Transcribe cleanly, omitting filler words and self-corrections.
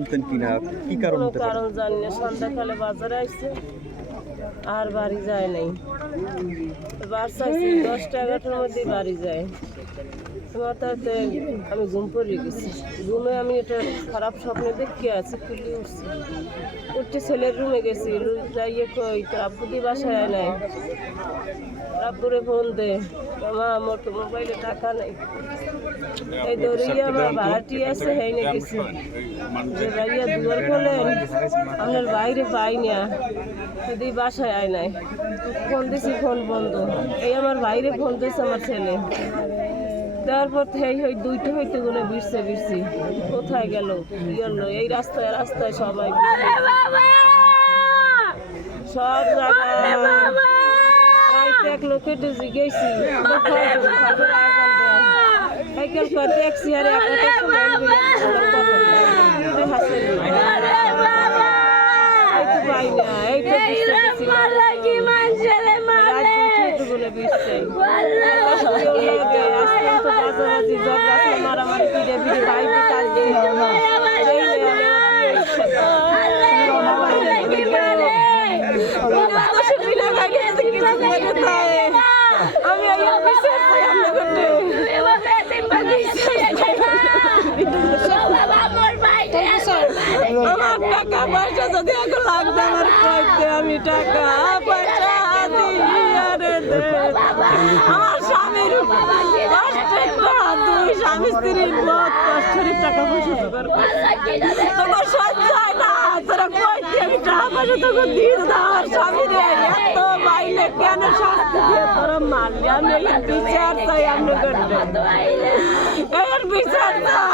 জানতেন কিনা, কি কারণ কোনো হতে পারে? কারণ জানি না। সন্ধ্যাকালে বাজারে আসছে আর বাড়ি যায় নাই। বাচ্চা 10টা-11টার মধ্যেই বাড়ি যায়। মাথাতে আমি ঘুম পড়ে গেছি। ঘুমে আমি এটা খারাপ স্বপ্নে দেখে আছি, খুলে উঠছি। উঠে ছেলের রুমে গেছি, যাইয়ে কই তোর আব্বুদি বাসায় নাই। আব্বুরে ফোন দে, মা আমার তো মোবাইলে টাকা নেই। এই দৌড়িয়ে আমার ভাড়াটি আছে, হেনে গেছি যে ভাইয়া দুয়ার খোলেন, আপনার বাইরে পাই না, যদি বাসায় আয় নাই। ফোন দিছি, ফোন বন্ধ। এই আমার বাইরে ফোন দিয়েছে আমার ছেলে। তারপর ওই 2টা হইতে গুলো বিরছি কোথায় গেল কি হলো, এই রাস্তায় রাস্তায় সবাই সব জায়গায় এক লোকে জিজ্ঞেসি ট্যাক্সি আর পাই না, এইটা মারামারি পিড়ে পিড়ে বাইরে কালকে আমি আমার টাকা পয়সা যদি এখন লাগবে আমার কইতে আমি টাকা পয়সা আমার স্বামীর কষ্টের দুই স্বামী স্ত্রীর বহুত কষ্টের টাকা পয়সা জোগাড় করছে। তোমার সহ্য হয় না, তোরা কইতে আমি টাকা পয়সা তোকে দিয়ে দাও। আমার স্বামীর এত বাইলে কেন শাস্তি দিয়ে তোরা মারলি? আমি এই বিচার চাই, আমি করতে এর বিচার চাই।